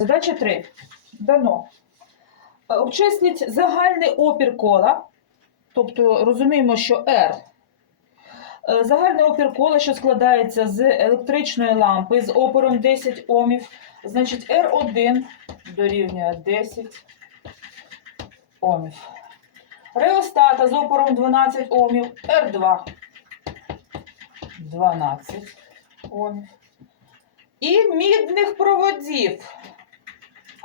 Задача 3. Дано. Е, Обчисліть загальний опір кола. Тобто розуміємо, що R. Е, Загальний опір кола, що складається з електричної лампи з опором 10 Омів. Значить, R1 дорівнює 10 Омів. Реостата з опором 12 Омів. R2 12 Омів. І мідних проводів.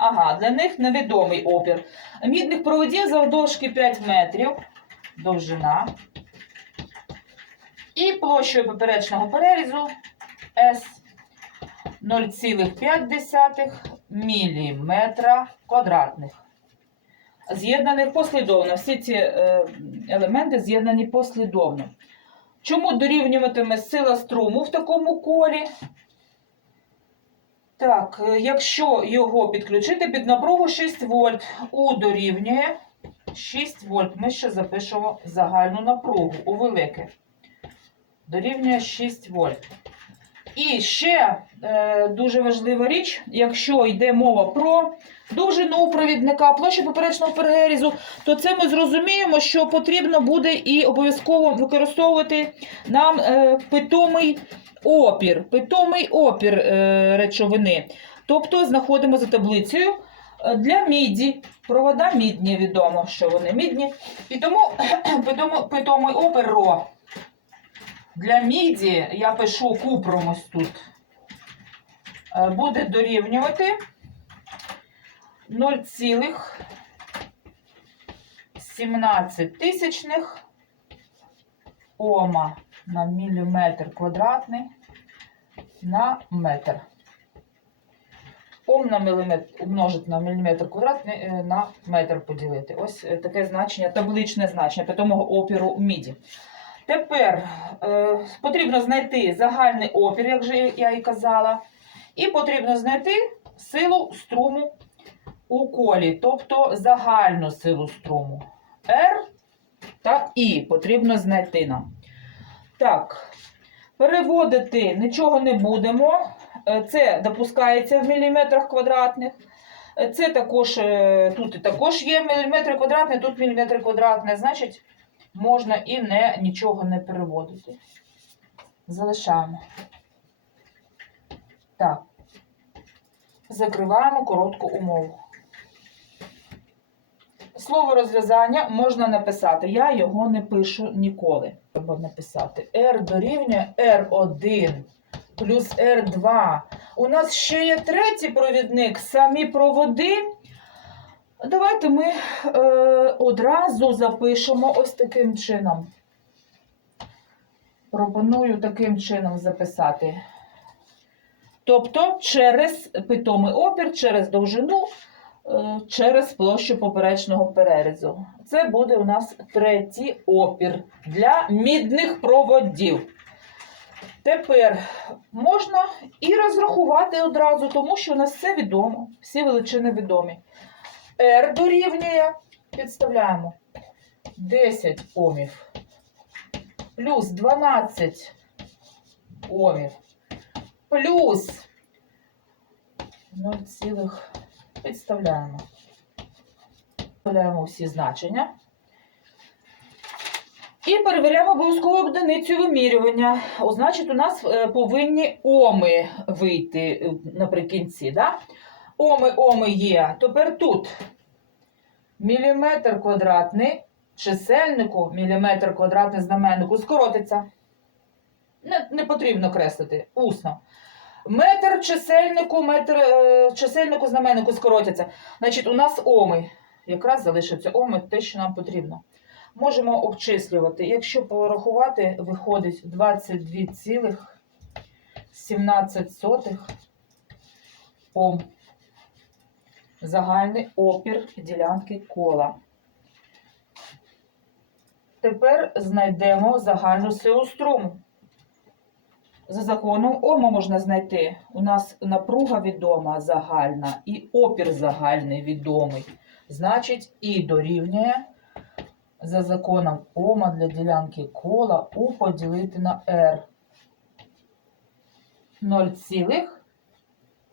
Ага, для них невідомий опір. Мідних проводів завдовжки 5 метрів, довжина. І площею поперечного перерізу S 0,5 мм квадратних. З'єднаних послідовно. Всі ці е, елементи з'єднані послідовно. Чому дорівнюватиме сила струму в такому колі? Так, е, якщо його підключити під напругу 6 вольт, У дорівнює 6 вольт. Ми ще запишемо загальну напругу у велике. Дорівнює 6 вольт. І ще е, дуже важлива річ, якщо йде мова про довжину провідника, площу поперечного перерізу, то це ми зрозуміємо, що потрібно буде і обов'язково використовувати нам е, питомий опір, питомий опір е, речовини. Тобто знаходимо за таблицею е, для міді. Провода мідні відомо, що вони мідні. І тому питомий опір ро. Для міді я пишу купром ось тут. е, Буде дорівнювати 0,17 тисячних ома на міліметр квадратний на метр. Ом на міліметр умножити на міліметр квадратний е, на метр поділити. Ось е, таке значення, табличне значення питомого опіру міді. Тепер е, потрібно знайти загальний опір, як же я і казала, і потрібно знайти силу струму у колі, тобто загальну силу струму. R та І потрібно знайти нам. Так, переводити нічого не будемо. Е, Це допускається в міліметрах квадратних. Е, Це також е, тут також є міліметри квадратні, тут міліметри квадратні. Значить, можна і не, нічого не переводити. Залишаємо. Так. Закриваємо коротку умову. Слово розв'язання можна написати. Я його не пишу ніколи. Треба написати R дорівнює R1 плюс R2. У нас ще є третій провідник, самі проводи. Давайте ми е, одразу запишемо ось таким чином. Пропоную таким чином записати. Тобто через питомий опір, через довжину, через площу поперечного перерізу. Це буде у нас третій опір для мідних проводів. Тепер можна і розрахувати одразу, тому що у нас все відомо, всі величини відомі. R дорівнює, підставляємо 10 омів плюс 12 омів плюс 0, цілих підставляємо. Підставляємо всі значення. І перевіряємо обов'язково одиницю вимірювання. Значить, у нас е, повинні оми вийти е, наприкінці. Да? Оми, оми є. Тепер тут міліметр квадратний чисельнику, міліметр квадратний знаменнику скоротиться. Не, не потрібно креслити усно. Метр чисельнику, метр е, чисельнику знаменнику скоротяться. Значить, у нас оми. Якраз залишиться оми, те, що нам потрібно. Можемо обчислювати. Якщо порахувати, виходить 22,17 Ом. Загальний опір ділянки кола. Тепер знайдемо загальну силу струму. За законом Ома можна знайти. У нас напруга відома загальна і опір загальний відомий. Значить, І дорівнює за законом Ома для ділянки кола У поділити на R.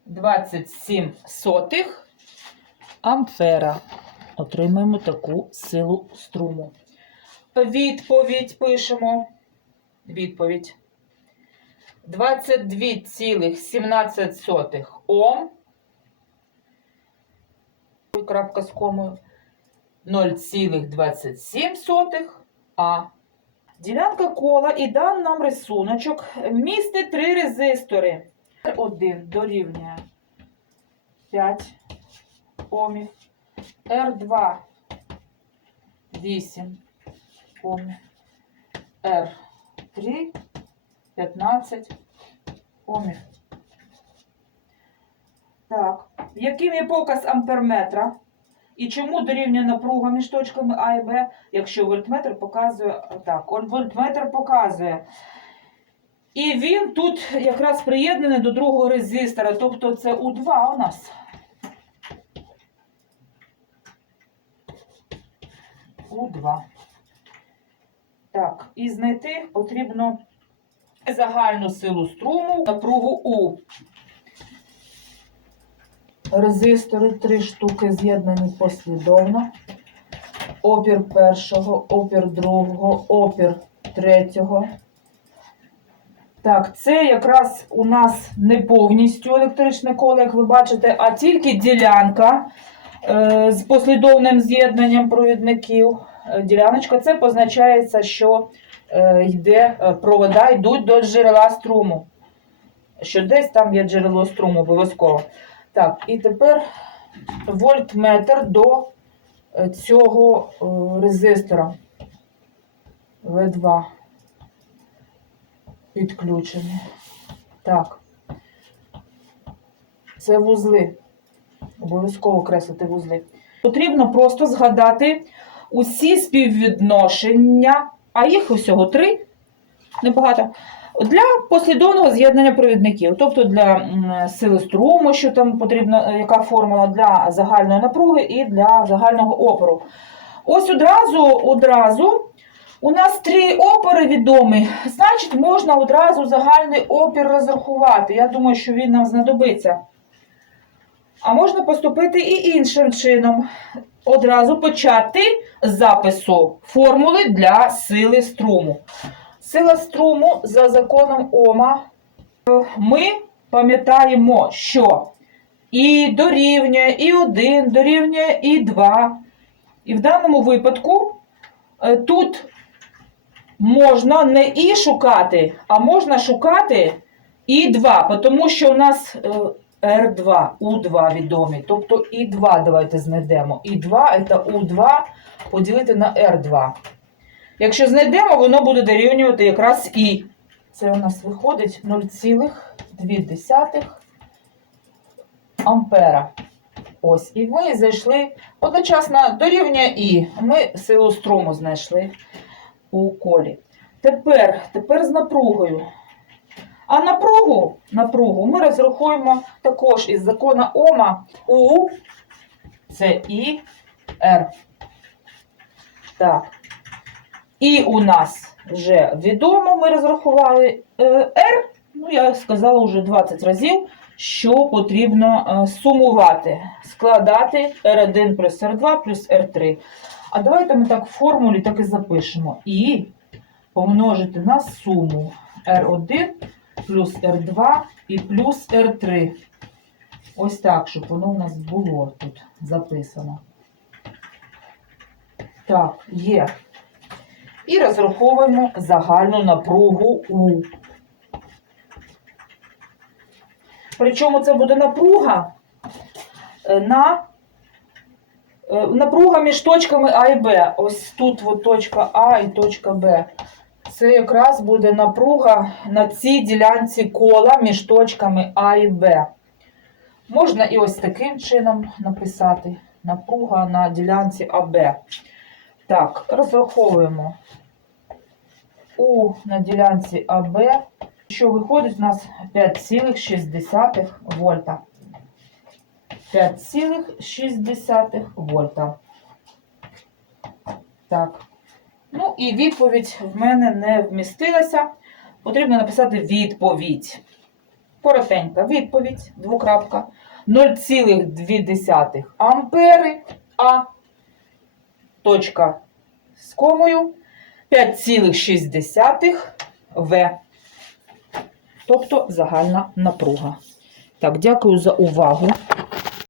27 сотих ампера. Отримаємо таку силу струму. Відповідь пишемо. Відповідь. 22,17 Ом. Крапка з комою. 0,27 А. Ділянка кола і дан нам рисуночок містить три резистори. R1 дорівнює 5 Омів. R2 8 Омів. R3 15 Омів. Так. Яким є показ амперметра? І чому дорівнює напруга між точками А і Б, якщо вольтметр показує так, от вольтметр показує. І він тут якраз приєднаний до другого резистора, тобто це У2 у нас. У2. Так, і знайти потрібно загальну силу струму, напругу У. Резистори три штуки з'єднані послідовно. Опір першого, опір другого, опір третього. Так, це якраз у нас не повністю електричне коло, як ви бачите, а тільки ділянка е, з послідовним з'єднанням провідників. Е, Діляночка це позначається, що йде е, провода йдуть до джерела струму. Що десь там є джерело струму обов'язково. Так, і тепер вольтметр до е, цього е, резистора В2 підключений. Так. Це вузли. Обов'язково креслити вузли. Потрібно просто згадати усі співвідношення, а їх усього три, небагато, для послідовного з'єднання провідників. Тобто для сили струму, що там потрібна, е, яка формула для загальної напруги і для загального опору. Ось одразу, одразу у нас три опори відомі, значить, можна одразу загальний опір розрахувати. Я думаю, що він нам знадобиться. А можна поступити і іншим чином. Одразу почати з запису формули для сили струму. Сила струму за законом Ома. Ми пам'ятаємо, що і дорівнює, і 1 дорівнює, і 2. І в даному випадку е, тут можна не і шукати, а можна шукати і 2, тому що у нас е, R2, U2 відомі. Тобто і 2 давайте знайдемо. І 2 це U2 поділити на R2. Якщо знайдемо, воно буде дорівнювати якраз І. Це у нас виходить 0,2 ампера. Ось, і ми зайшли одночасно дорівнює І. Ми силу струму знайшли у колі. Тепер, тепер з напругою. А напругу, напругу ми розрахуємо також із закона Ома У, це І, Р. Так. І у нас вже відомо, ми розрахували е, R, ну я сказала вже 20 разів, що потрібно е, сумувати, складати R1 плюс R2 плюс R3. А давайте ми так в формулі так і запишемо. І помножити на суму R1 плюс R2 і плюс R3. Ось так, щоб воно у нас було тут записано. Так, є. І розраховуємо загальну напругу У. Причому це буде напруга е, на е, напруга між точками А і Б. Ось тут от точка А і точка Б. Це якраз буде напруга на цій ділянці кола між точками А і Б. Можна і ось таким чином написати напруга на ділянці АБ. Так, розраховуємо У на ділянці АБ, що виходить у нас 5,6 вольта. 5,6 вольта. Так. Ну і відповідь в мене не вмістилася. Потрібно написати відповідь. Коротенька відповідь, двокрапка. 0,2 ампери, А. Точка з комою 5,6 В. Тобто загальна напруга. Так, дякую за увагу.